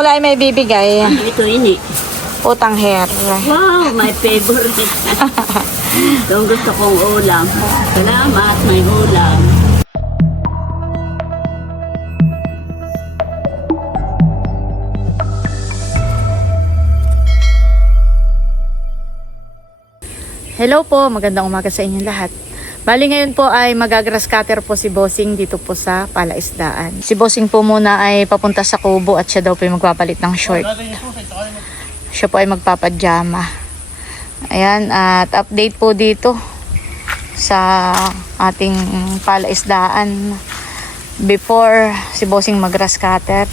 Ako lang ay may bibigay. Ito ini. Utang hair. Wow, my favorite. Itong gusto kong ulam. Salamat, may ulam. Hello po, magandang umaga sa inyong lahat. Bali ngayon po ay magagrass cutter po si Bossing dito po sa Palaisdaan. Si Bossing po muna ay papunta sa Kubo at siya daw po ay magpapalit ng short. Siya po ay magpapadyama. Ayan, at update po dito sa ating Palaisdaan before si Bossing maggrass cutter.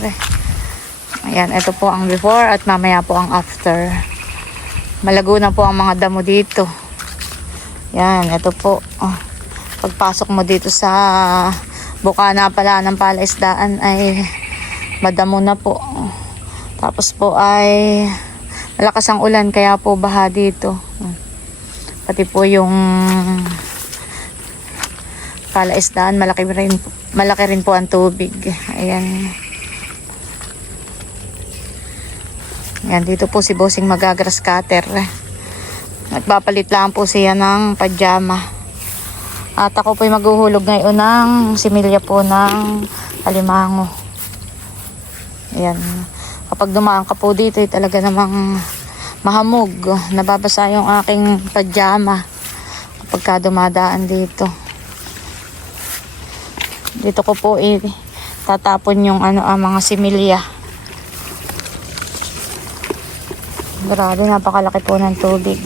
Ayan, ito po ang before at mamaya po ang after. Malago na po ang mga damo dito. Yan, ito po. Oh, pagpasok mo dito sa bukana pala ng palaisdaan ay madamo na po. Tapos po ay malakas ang ulan kaya po baha dito. Pati po yung palaisdaan malaki rin malaki rin po ang tubig. Ayan. Yan, dito po si Bossing magagras cutter. Nagpapalit lang po siya ng pajama. At ako po maghuhulog ngayon ng similya po ng alimango. Ayan. Kapag dumaan ka po dito, eh, talaga namang mahamog. Nababasa yung aking pajama kapag ka dumadaan dito. Dito ko po eh, tatapon yung ano, ang mga similya. Grabe, napakalaki po ng tubig.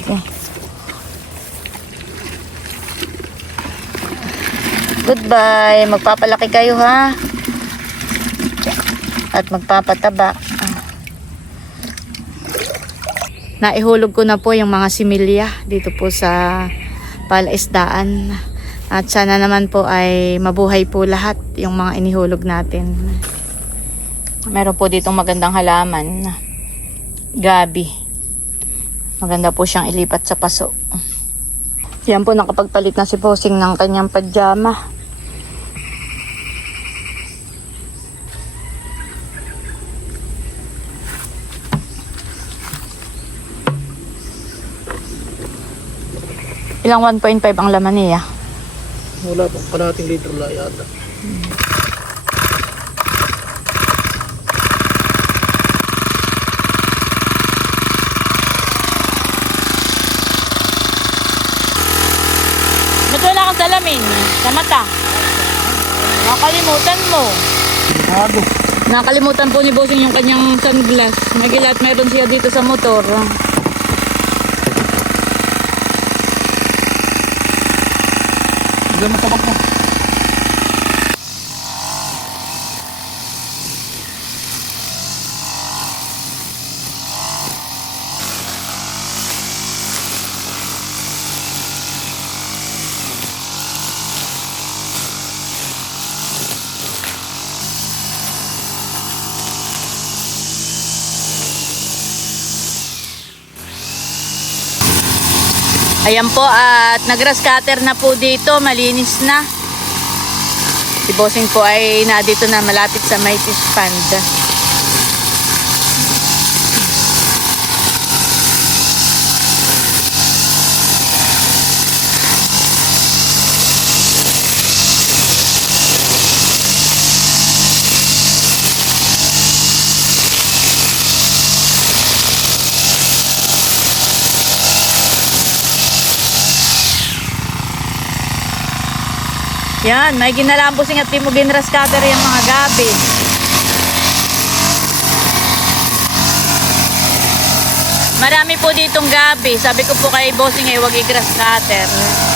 Goodbye. Magpapalaki kayo ha. At magpapataba. Naihulog ko na po yung mga similya dito po sa palaisdaan. At sana naman po ay mabuhay po lahat yung mga inihulog natin. Meron po ditong magandang halaman. Gabi. Maganda po siyang ilipat sa paso. Yan po nakapagpalit na si Bossing ng kanyang pajama. Ilang 1.5 ang laman niya? Wala pang kalating litro lang yata. Ba't wala kang salamin sa mata? Nakalimutan mo. Ado. Nakalimutan po ni Bossing yung kanyang sunglass. May gilat mayroon siya dito sa motor. Hindi mo sabak mo. Ayan po at nagras cutter na po dito, malinis na. Si Bossing po ay na dito na malapit sa may fish pond. Yan, may ginalambosing at ginras cutter yung mga gabi. Marami po ditong gabi. Sabi ko po kay Bossing ay wag i-grass cutter.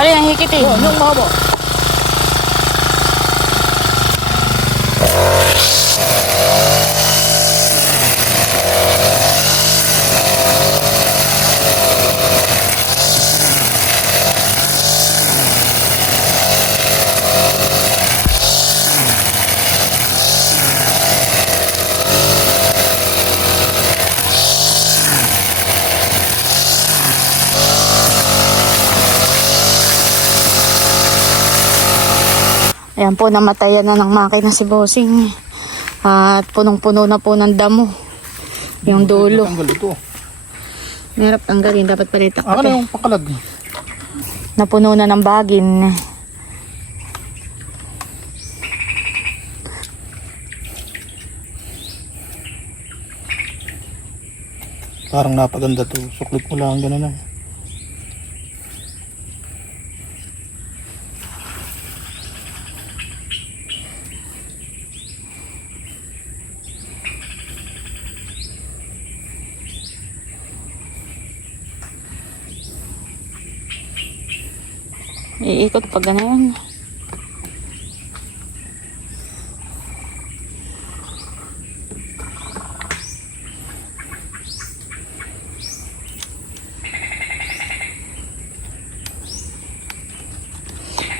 Alin ang hikit eh? Oh, yung mahaba. Ayan po, namatayan na ng makina si Bossing. At punong-puno na po ng damo. Yung dulo. Merap tanggalin, dapat palitak Ako na yung pakalag. Napuno na ng bagin. Parang napaganda to. Suklit mo lang, gano'n lang. Iikot pag gano'n.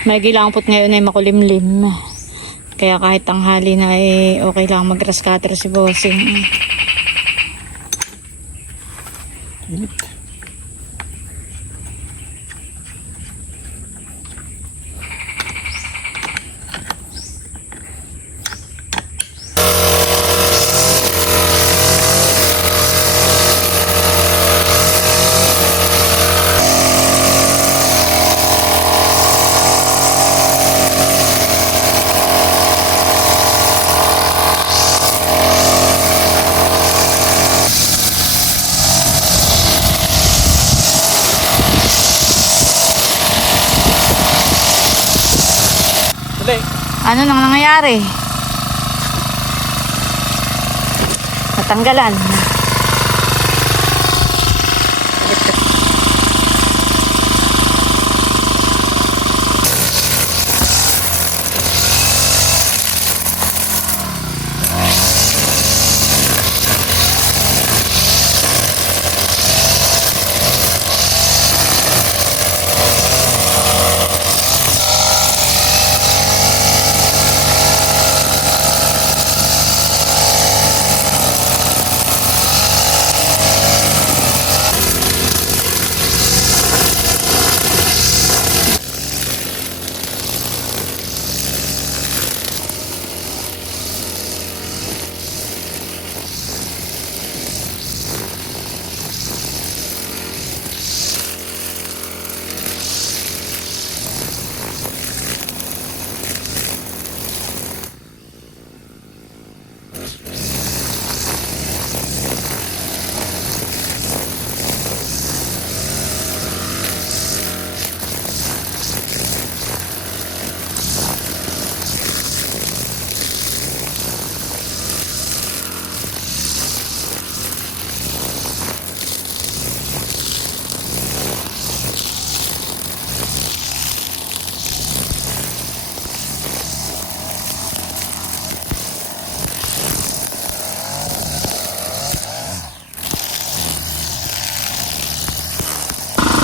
May gilangpot ngayon ay makulimlim. Kaya kahit tanghali na ay okay lang mag-grass cutter si Bossing. Ano nang nangyayari? Natanggalan.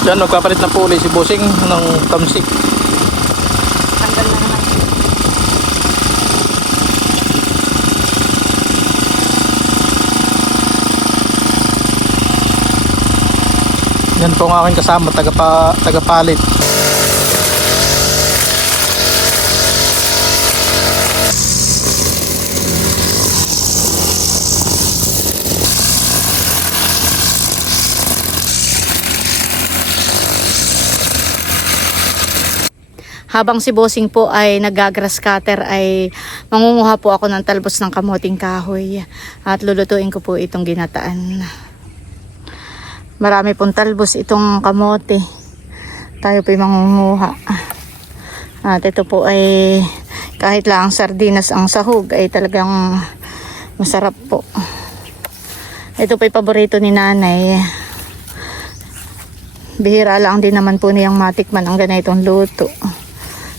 Yan, nagpapalit na po ulit si Bossing ng tamsik. Tanggal na naman. Yan po ang aking kasama, taga tagapalit. Habang si Bossing po ay nagagrass cutter ay mangunguha po ako ng talbos ng kamoting kahoy at lulutuin ko po itong ginataan. Marami pong talbos itong kamote. Tayo po mangunguha. At ito po ay kahit lang sardinas ang sahog ay talagang masarap po. Ito po ay paborito ni nanay. bihira lang din naman po niyang matikman ang ganitong luto.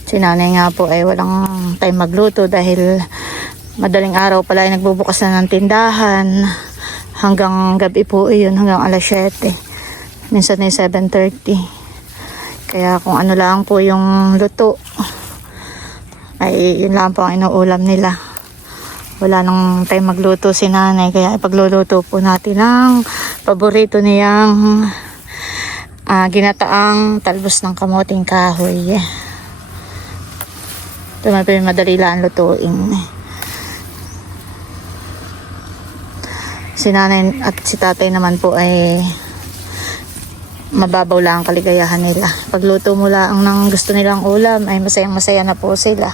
Si nanay nga po ay walang time magluto dahil madaling araw pala ay nagbubukas na ng tindahan. Hanggang gabi po iyon, hanggang alas 7. Minsan ay 7.30. Kaya kung ano lang po yung luto, ay yun lang po ang inuulam nila. Wala nang time magluto si nanay, kaya ipagluluto po natin ang paborito niyang ah, ginataang talbos ng kamoting kahoy. Ito yung madali lang lutuin. Si nanay at si tatay naman po ay mababaw lang ang kaligayahan nila. Pagluto mo lang ng gusto nilang ulam ay masayang masaya na po sila.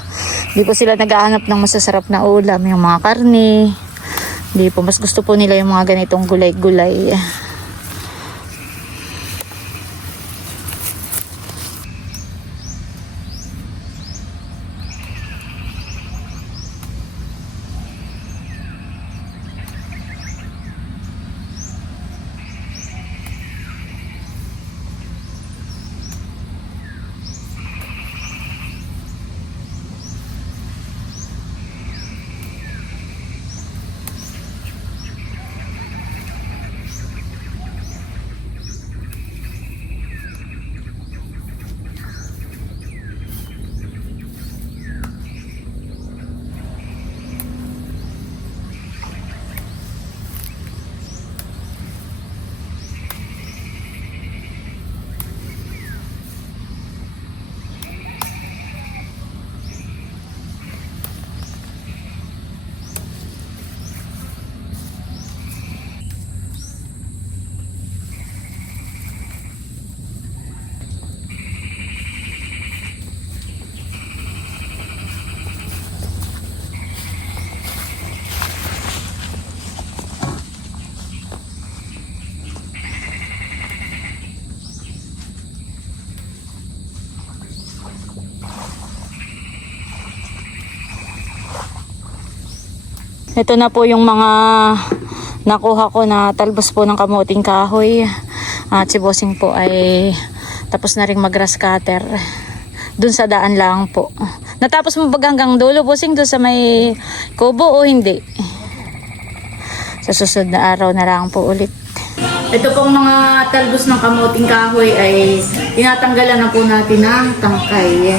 Hindi po sila nag-aanap ng masasarap na ulam, yung mga karne. Hindi po, mas gusto po nila yung mga ganitong gulay-gulay. Ito na po yung mga nakuha ko na talbos po ng kamuting kahoy. At si Bossing po ay tapos na rin mag-grass cutter. Dun sa daan lang po. Natapos mo ba hanggang dulo, Bossing, dun sa may kubo o hindi? Sa susunod na araw na lang po ulit. Ito pong mga talbos ng kamuting kahoy ay tinatanggalan na po natin ng tangkay.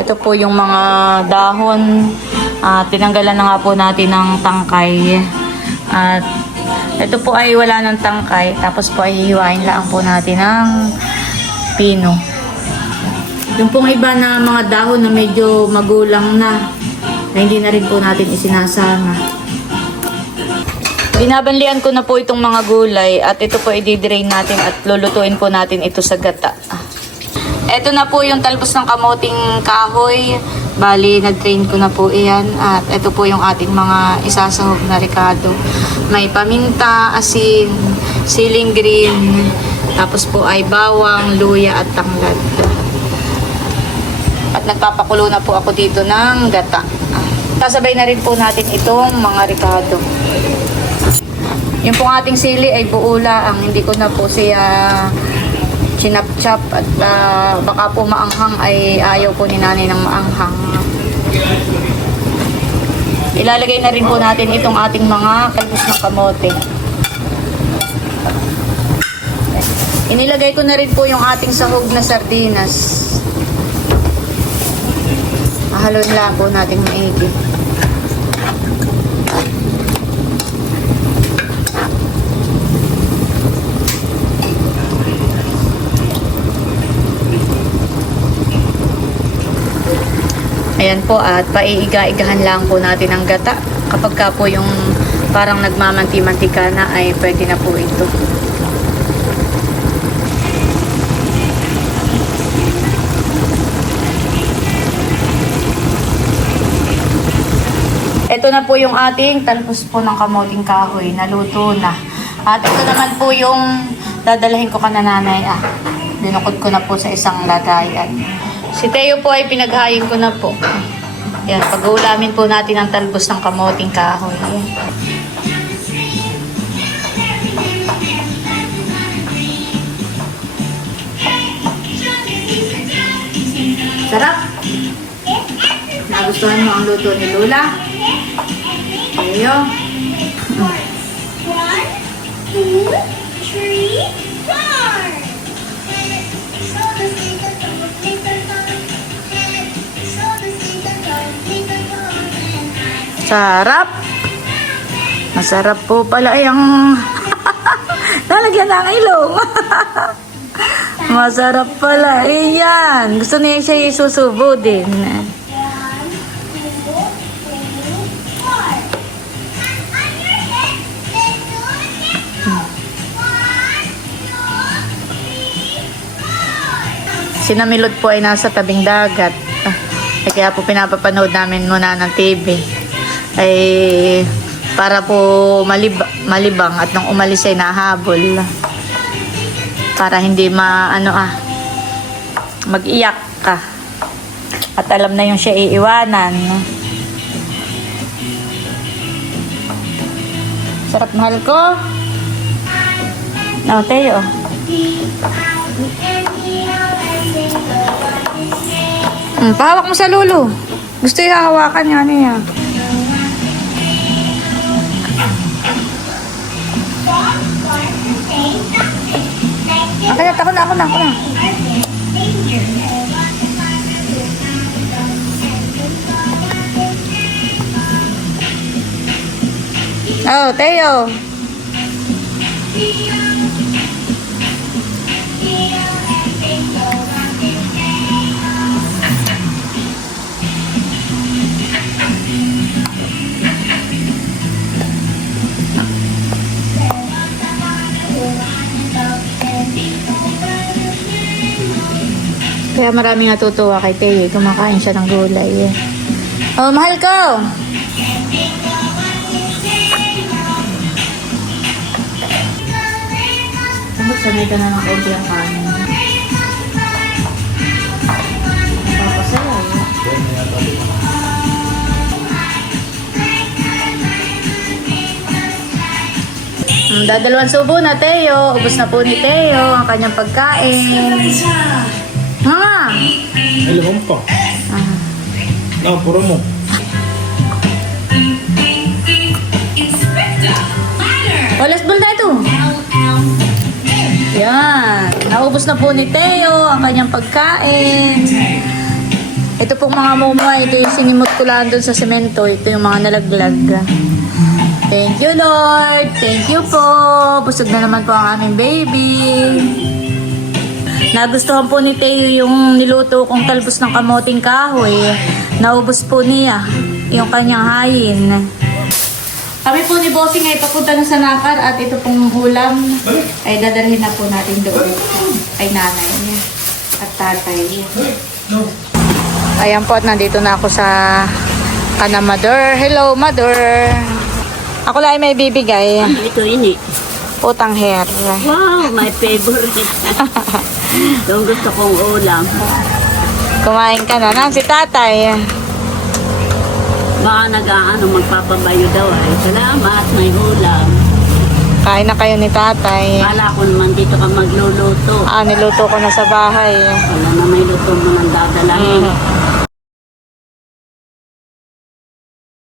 Ito po yung mga dahon. At tinanggalan na nga po natin ng tangkay. At ito po ay wala ng tangkay. Tapos po ay hihiwain lang po natin ng pino. Yung pong iba na mga dahon na medyo magulang na, na hindi na rin po natin isinasama. Binabanlian ko na po itong mga gulay at ito po i-drain natin at lulutuin po natin ito sa gata. Ito na po yung talbos ng kamoting kahoy. Bali, nag-train ko na po iyan. At ito po yung ating mga isasahog na ricado. May paminta, asin, siling green, tapos po ay bawang, luya at tanglad. At nagpapakulo na po ako dito ng gata. Kasabay na rin po natin itong mga ricado. Yung pong ating sili ay buo lang. Hindi ko na po siya chinap-chap at ah, baka po maanghang ay ayaw po ni nanay ng maanghang. Ilalagay na rin po natin itong ating mga kalbos ng kamote. Inilagay ko na rin po yung ating sahog na sardinas. Ahalon lang po natin maigi. Ayan po at paiiga-igahan lang po natin ang gata. Kapag ka po yung parang nagmamanti-mantika na ay pwede na po ito. Ito na po yung ating talpos po ng kamoting kahoy. Naluto na. At ito naman po yung dadalahin ko ka na nanay. Ah, dinukod ko na po sa isang lagayan. Si Teo po ay pinaghayin ko na po. Yan, pag-uulamin po natin ang talbos ng kamoting kahoy. Yan. Sarap! Nagustuhan mo ang luto ni Lula? Teo? One, two, three, Sarap. Masarap po pala yung lalagyan ng ilong. Masarap pala. Iyan. Gusto niya siya isusubo din. Sinamilot po ay nasa tabing dagat. Ah, kaya po pinapapanood namin muna ng TV. Ay para po malib malibang at nung umalis ay nahabol. Para hindi ma ano ah mag-iyak ka. At alam na yung siya iiwanan. Sarap mahal ko. No, Teo. Hmm, pahawak mo sa lulo. Gusto yung hawakan niya niya. Kaya ako na, ako na, ako na. Oh, Teo. Kaya maraming natutuwa kay Teo. eh. Kumakain siya ng gulay. Eh. Oh, mahal ko! Ano, sanay ka na ng konti ang kanin. Napapasaya. eh. Dadalawang subo na, Teo. Ubus na po ni Teo ang kanyang pagkain. Ha? Ay, lamang pa. Ah. No, puro mo. Oh, last ball na ito. Yan. Naubos na po ni Teo ang kanyang pagkain. Ito pong mga mumay, ito yung sinimot ko lang doon sa semento. Ito yung mga nalaglag. Thank you, Lord. Thank you po. Busog na naman po ang aming baby. Nagustuhan po ni Teo yung niluto kong talbos ng kamoting kahoy. Naubos po niya yung kanyang hayin. Kami po ni Bossing ay papunta na sa Nakar at ito pong hulam ay dadalhin na po natin doon kay nanay niya at tatay niya. Ayan po at nandito na ako sa kana mother. Hello mother. Ako lang ay may bibigay. Ito ini. Utang hair. Wow, my favorite. Yung gusto kong ulam. Kumain ka na lang si tatay. Baka nag-ano, magpapabayo daw ay. Salamat, may ulam. Kain na kayo ni tatay. Kala ko naman dito ka magluluto. Ah, niluto ko na sa bahay. Wala na may luto mo nang dadalahin. Mm.